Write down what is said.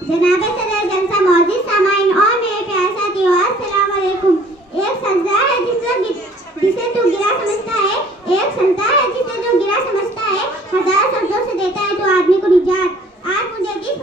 جناب صدر جلسہ معزز سامعین اور میرے پیارے ساتھیو، السلام علیکم۔ ایک سجدہ ہے جسے تو گرا سمجھتا ہے، ایک سجدہ ہے جسے تو گرا سمجھتا ہے، ہزار سجدوں سے دیتا ہے تو آدمی کو نجات۔ آج مجھے جس